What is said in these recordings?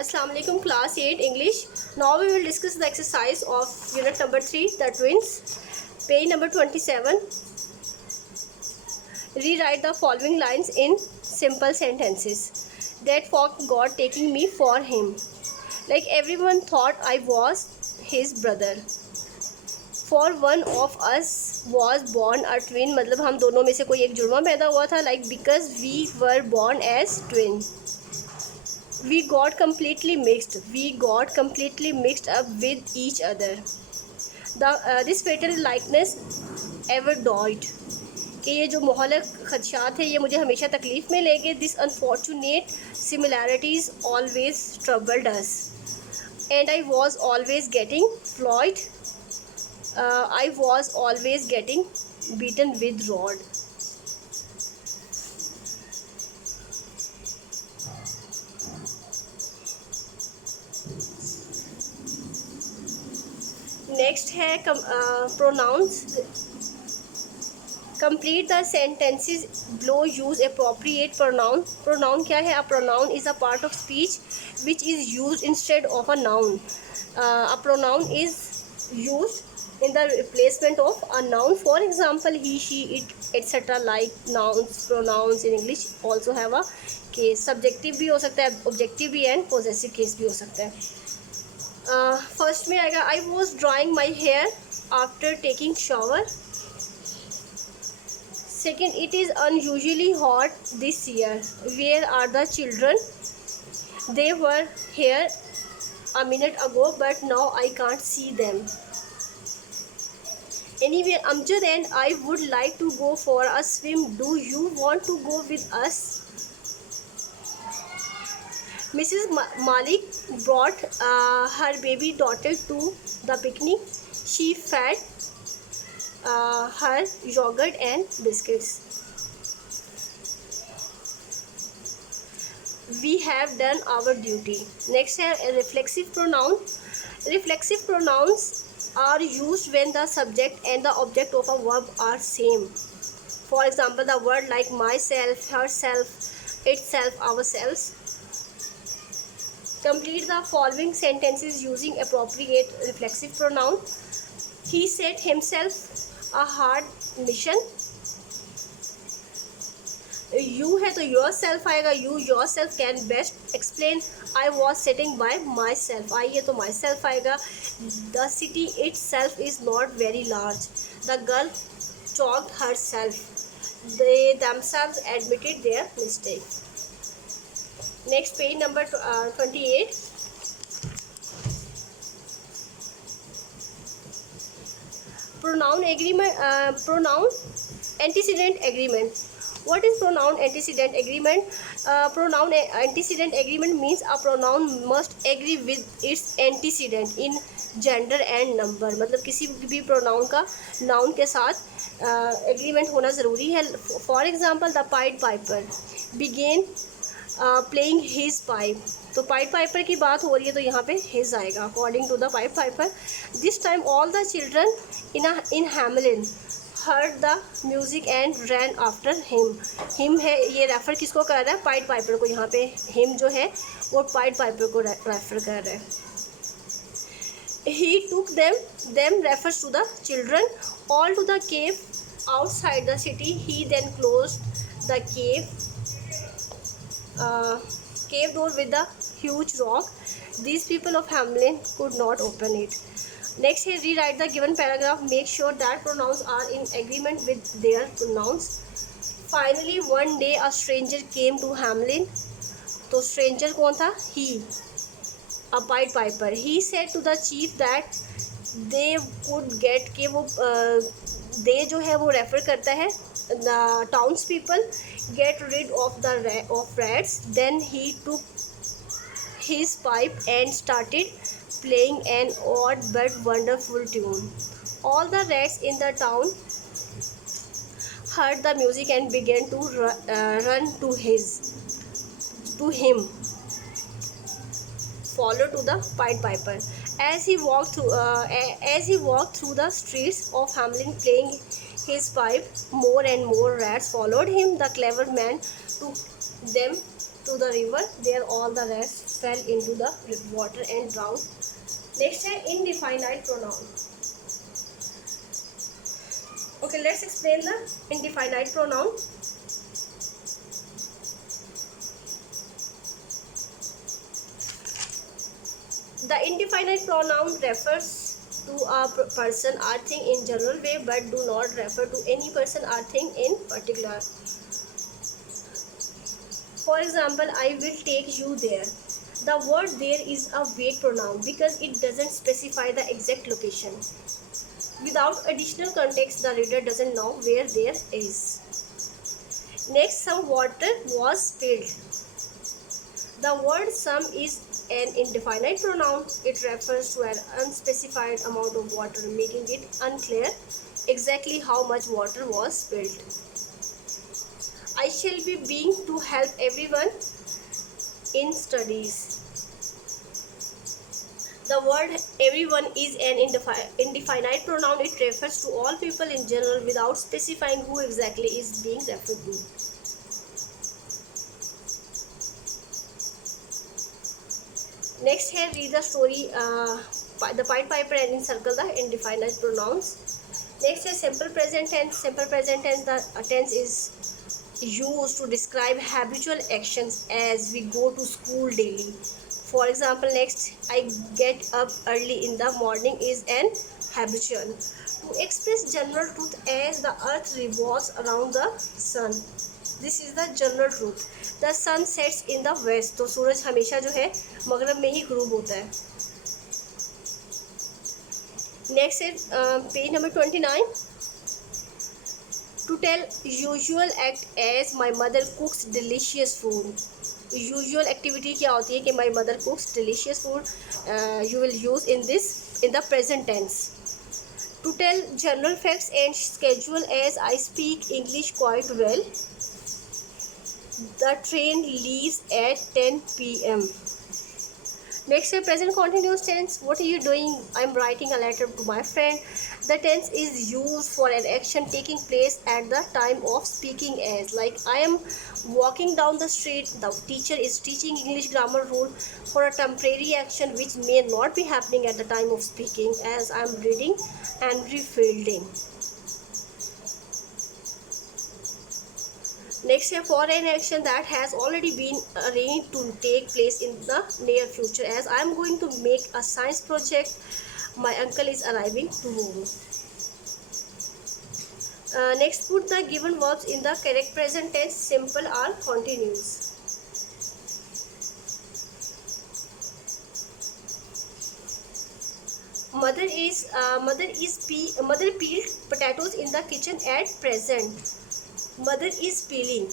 Assalamu alaikum class 8 English. Now we will discuss the exercise of unit number 3, the twins. Page number 27. Rewrite the following lines in simple sentences. That folk God taking me for him. Like everyone thought I was his brother. For one of us was born a twin. मतलब हम दोनों में से कोई एक जुड़वा पैदा हुआ था. Like because we were born as twin. We got completely mixed up with each other. This fatal likeness ever died. कि ये जो मोहलक खदशात है ये मुझे हमेशा तकलीफ़ में लेंगे. This unfortunate similarities always troubled us and I was always getting flogged. I was always getting beaten with rod. Next है pronouns. Complete the sentences below. Use appropriate pronoun. Pronoun क्या है? A pronoun is a part of speech which is use instead of a noun. A pronoun is use in the replacement of a noun. For example, he, she, it, etc. Like nouns, pronouns in English also have a case. Subjective भी हो सकता है, objective भी and possessive case भी हो सकता है. First में आएगा I was drying my hair after taking shower. Second, it is unusually hot this year. Where are the children? They were here a minute ago but now I can't see them. Anyway, Amjad and I would like to go for a swim. Do you want to go with us? Mrs. Malik brought her baby daughter to the picnic. She fed her yogurt and biscuits. We have done our duty. Next है reflexive pronoun. Reflexive pronouns are used when the subject and the object of a verb are same. For example, the word like myself, herself, itself, ourselves. Complete the following sentences using appropriate reflexive pronoun. He set himself a hard mission. You है तो yourself आएगा. You yourself can best explain I was sitting by myself. I है तो myself आएगा. The city itself is not very large. The girl choked herself. They themselves admitted their mistake. Next page number 28. Pronoun agreement. Pronoun antecedent agreement. What is pronoun antecedent agreement? Pronoun antecedent agreement means a pronoun must agree with its antecedent in gender and number. मतलब किसी भी pronoun का noun के साथ agreement होना ज़रूरी है. For example, the Pied Piper began playing his pipe. तो Pied Piper की बात हो रही है तो यहाँ पे his आएगा. According to the Pied Piper, this time all the children in Hamelin heard the music and ran after him. Him है ये रेफ़र किसको कर रहा है? Pied Piper को. यहाँ पे him जो है वो Pied Piper को रेफ़र कर रहा है. He took them refers to the children all to the cave outside the city. He then closed the cave door with a huge rock. These people of Hamelin could not open it. Next है rewrite the given paragraph. Make sure that pronouns are in agreement with their pronouns. Finally, one day a stranger came to Hamelin. तो stranger कौन था? He, a Pied Piper. He said to the chief that they could get कि वो they जो है वो refer करता है the townspeople get rid of rats. Then he took his pipe and started playing an odd but wonderful tune. All the rats in the town heard the music and began to run to him, follow to the Pied Piper. As he walked through the streets of Hamelin playing his pipe, more and more rats followed him. The clever man took them to the river. There all the rest fell into the water and drowned. Next है indefinite pronoun. Okay, let's explain the indefinite pronoun. The indefinite pronoun refers to a person or thing in general way but do not refer to any person or thing in particular. For example, I will take you there. The word there is a vague pronoun because it doesn't specify the exact location. Without additional context, the reader doesn't know where there is. Next, some water was spilled. The word some is an indefinite pronoun. It refers to an unspecified amount of water, making it unclear exactly how much water was spilled. I shall be being to help everyone in studies. The word everyone is an indefinite pronoun. It refers to all people in general without specifying who exactly is being referred to. Next here, read the story the Pied Piper and encircle the indefinite pronouns. Next is simple present tense. Simple present tense, the tense is used to describe habitual actions as we go to school daily. For example, next, I get up early in the morning is an habitual. To express general truth as the earth revolves around the sun. This is the general truth. The sun sets in the west. तो सूरज हमेशा जो है मगरब में ही ग्रूब होता है. Next है page number 29. To tell usual act as my mother cooks delicious food. Usual activity क्या होती है कि my mother cooks delicious food. You will use in the present tense. To tell general facts and schedule as I speak English quite well. The train leaves at 10 p.m. Next is present continuous tense. What are you doing? I'm writing a letter to my friend. The tense is used for an action taking place at the time of speaking as. Like I am walking down the street. The teacher is teaching English grammar rule for a temporary action which may not be happening at the time of speaking as I am reading and refilling. Next here, for an action that has already been arranged to take place in the near future as I am going to make a science project. My uncle is arriving tomorrow. Next, put the given verbs in the correct present tense, simple or continuous. Mother peeled potatoes in the kitchen at present. Mother is peeling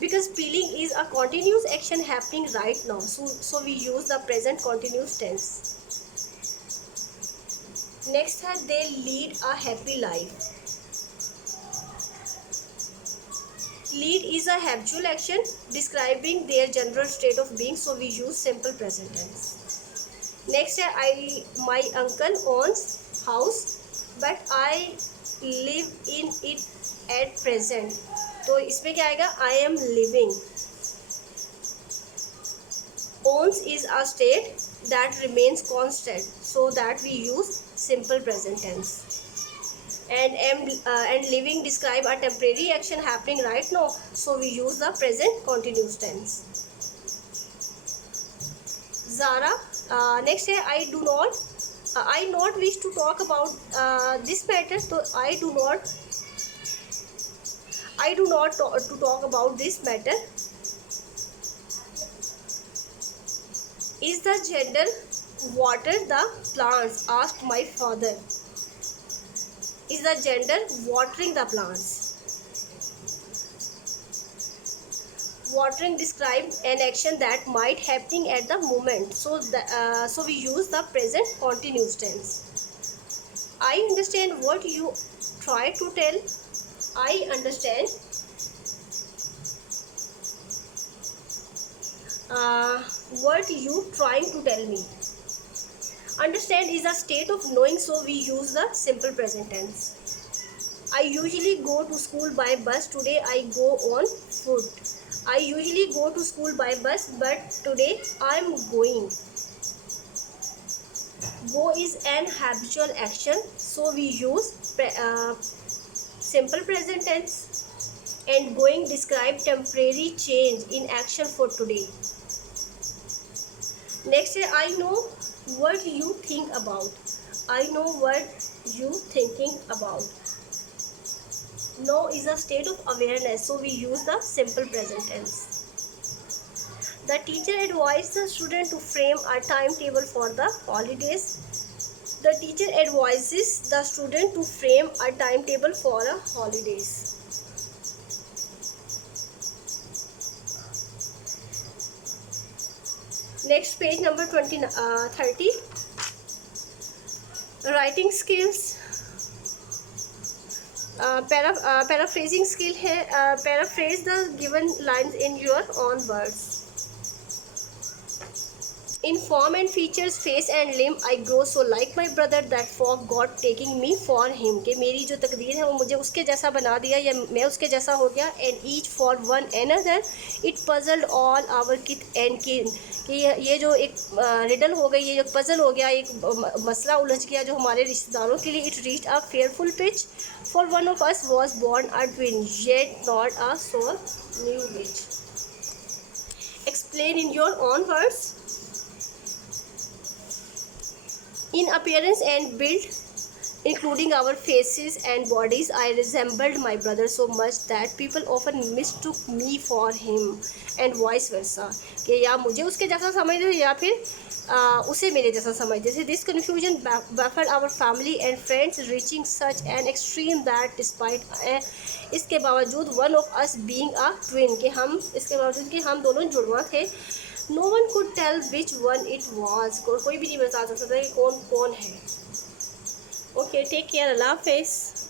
because peeling is a continuous action happening right now, so we use the present continuous tense. Next है they lead a happy life. Lead is a habitual action describing their general state of being, so we use simple present tense. Next है my uncle owns house but I live in it at present. तो इसमें क्या आएगा? I am living. Owns is a state that remains constant, so that we use simple present tense. And living describe a temporary action happening right now, so we use the present continuous tense. Zara. Next है I not wish to talk about this matter. So I do not to talk about this matter. Is the gender water the plants? Asked my father. Is the gender watering the plants? Watering describes an action that might happening at the moment, so we use the present continuous tense. I understand what you try to tell. I understand what you trying to tell me. Understand is a state of knowing, so we use the simple present tense. I usually go to school by bus. Today I go on foot. I usually go to school by bus, but today I'm going. Go is an habitual action, so we use simple present tense. And going describe temporary change in action for today. Next is I know what you think about. I know what you thinking about. Know is a state of awareness, so we use the simple present tense. The teacher advised the student to frame a timetable for the holidays. The teacher advises the student to frame a timetable for a holidays. Next page number 30. Writing skills. Paraphrasing skill है. Paraphrase the given lines in your own words. In form and features, face and limb, I grow so like my brother that folk got taking me for him. कि मेरी जो तकदीर है वो मुझे उसके जैसा बना दिया या मैं उसके जैसा हो गया. And each for one another, it puzzled all our kith and kin. कि ये जो एक रिडल हो गई, ये जो पजल हो गया, एक मसला उलझ गया जो हमारे रिश्तेदारों के लिए. It reached a fearful pitch, for one of us was born a twin, yet not a soul knew which. Explain in your own words. In appearance and build, including our faces and bodies, I resembled my brother so much that people often mistook me for him and vice versa. कि या मुझे उसके जैसा समझते थे या फिर उसे मेरे जैसा समझते थे. This confusion baffled our family and friends, reaching such an extreme that despite इसके बावजूद one of us being a twin, कि हम इसके बावजूद कि हम दोनों जुड़वा थे, no one could tell which one it was. कोई भी नहीं बता सकता था कि कौन कौन है. Okay, take care. Allah Hafiz.